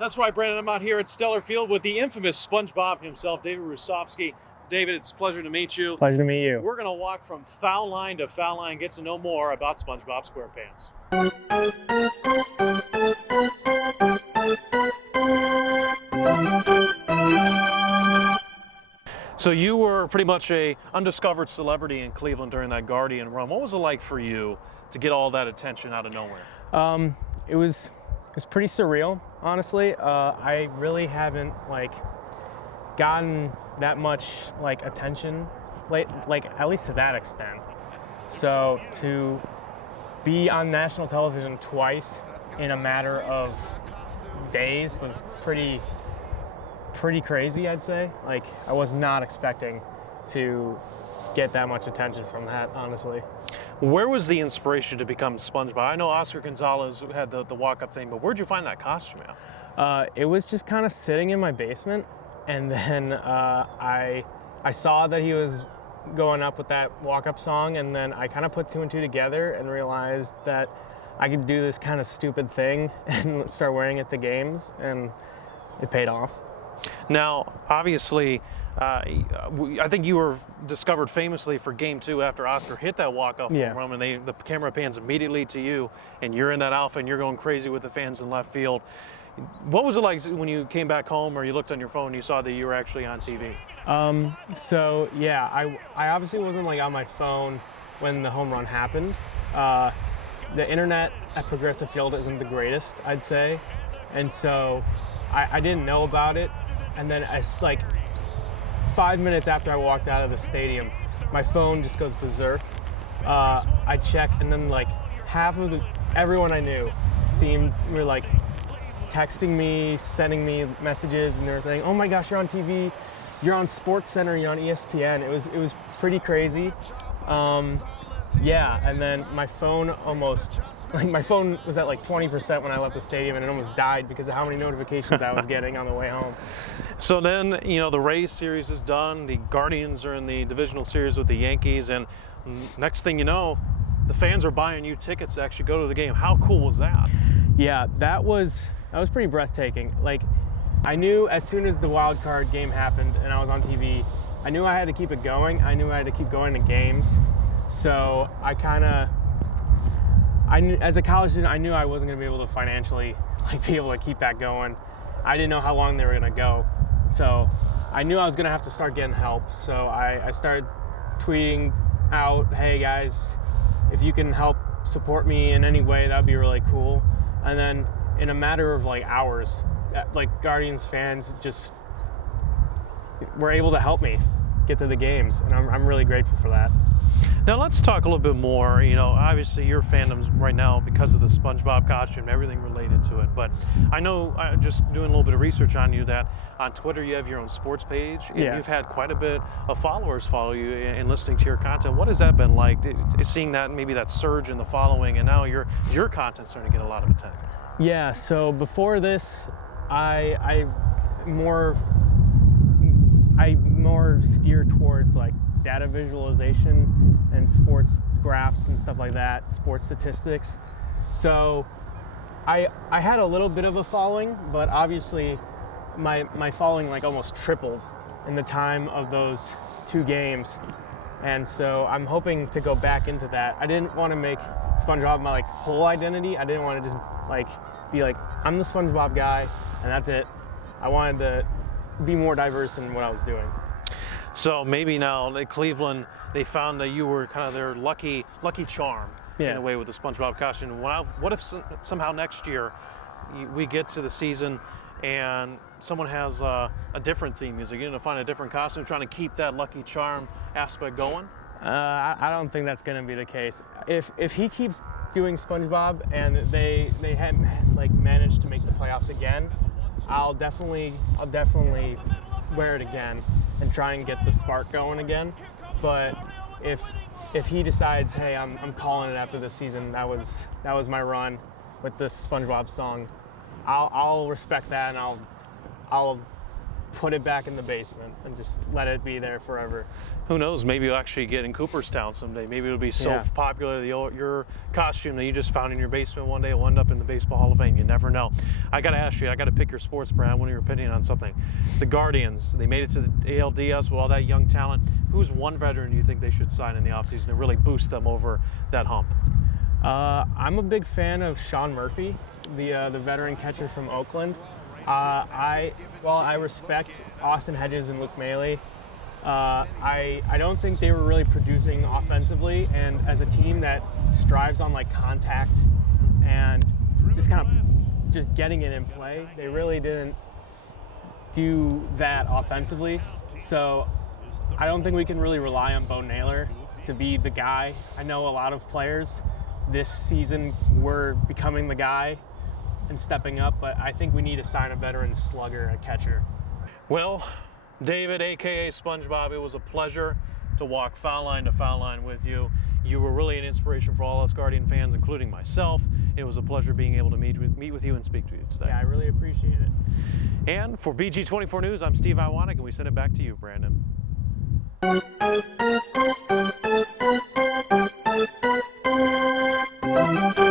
That's right, Brandon. I'm out here at Stellar Field with the infamous SpongeBob himself, David Rusovsky. David, it's a pleasure to meet you. Pleasure to meet you. We're going to walk from foul line to foul line, get to know more about SpongeBob SquarePants. So you were pretty much a undiscovered celebrity in Cleveland during that Guardian run. What was it like for you to get all that attention out of nowhere? It was pretty surreal, honestly. I really haven't gotten that much attention, at least to that extent. So to be on national television twice in a matter of days was pretty crazy, I'd say. I was not expecting to get that much attention from that, honestly. Where was the inspiration to become SpongeBob? I know Oscar Gonzalez had the walk-up thing, but where'd you find that costume at? It was just kind of sitting in my basement, and then I saw that he was going up with that walk-up song, and then I kind of put two and two together and realized that I could do this kind of stupid thing and start wearing it to games, and it paid off. Now, obviously, I think you were discovered famously for Game 2 after Oscar hit that walk-off home run, and the camera pans immediately to you, and you're in that outfit, and you're going crazy with the fans in left field. What was it like when you came back home or you looked on your phone and you saw that you were actually on TV? So, yeah, I obviously wasn't on my phone when the home run happened. The internet at Progressive Field isn't the greatest, I'd say, and so I didn't know about it. And then 5 minutes after I walked out of the stadium, my phone just goes berserk. I check, and then half of everyone I knew were texting me, sending me messages, and they were saying, "Oh my gosh, you're on TV, you're on SportsCenter, you're on ESPN." It was pretty crazy. Yeah, and then my phone my phone was at 20% when I left the stadium, and it almost died because of how many notifications I was getting on the way home. So then, the Rays series is done, the Guardians are in the divisional series with the Yankees, and next thing you know, the fans are buying you tickets to actually go to the game. How cool was that? Yeah, that was pretty breathtaking. I knew as soon as the wild card game happened and I was on TV, I knew I had to keep it going. I knew I had to keep going to games. So as a college student, I knew I wasn't going to be able to financially be able to keep that going. I didn't know how long they were going to go. So I knew I was going to have to start getting help. So I started tweeting out, "Hey guys, if you can help support me in any way, that'd be really cool." And then in a matter of hours, Guardians fans just were able to help me get to the games, and I'm really grateful for that. Now let's talk a little bit more. Obviously your fandom's right now because of the SpongeBob costume, everything related to it. But I know, just doing a little bit of research on you, that on Twitter you have your own sports page. And you've had quite a bit of followers follow you and listening to your content. What has that been like? Seeing that maybe that surge in the following, and now your content's starting to get a lot of attention. Yeah. So before this, I more steer towards data visualization and sports graphs and stuff like that, sports statistics. So I had a little bit of a following, but obviously my following almost tripled in the time of those two games. And so I'm hoping to go back into that. I didn't want to make SpongeBob my whole identity. I didn't want to just be I'm the SpongeBob guy and that's it. I wanted to be more diverse in what I was doing. So maybe now Cleveland, they found that you were kind of their lucky charm in a way with the SpongeBob costume. What if somehow next year we get to the season and someone has a different theme music? You're going to find a different costume, trying to keep that lucky charm aspect going? I don't think that's going to be the case. If he keeps doing SpongeBob and they had managed to make the playoffs again, I'll definitely wear it again and try and get the spark going again. But if he decides, hey, I'm calling it after this season, that was my run with this SpongeBob song, I'll respect that, and I'll put it back in the basement and just let it be there forever. Who knows? Maybe you'll actually get in Cooperstown someday. Maybe it'll be so popular, your costume that you just found in your basement one day will end up in the Baseball Hall of Fame. You never know. I got to ask you, I got to pick your sports brand. I want your opinion on something. The Guardians, they made it to the ALDS with all that young talent. Who's one veteran you think they should sign in the offseason to really boost them over that hump? I'm a big fan of Sean Murphy, the veteran catcher from Oakland. I respect Austin Hedges and Luke Maile. I don't think they were really producing offensively, and as a team that strives on like contact and just getting it in play, they really didn't do that offensively. So I don't think we can really rely on Bo Naylor to be the guy. I know a lot of players this season were becoming the guy and stepping up, but I think we need to sign a veteran slugger, a catcher. Well, David, aka SpongeBob, it was a pleasure to walk foul line to foul line with you. You were really an inspiration for all us Guardian fans, including myself. It was a pleasure being able to meet with you and speak to you today. Yeah, I really appreciate it. And for BG24 News, I'm Steve Iwanek, and we send it back to you, Brandon. Thank you.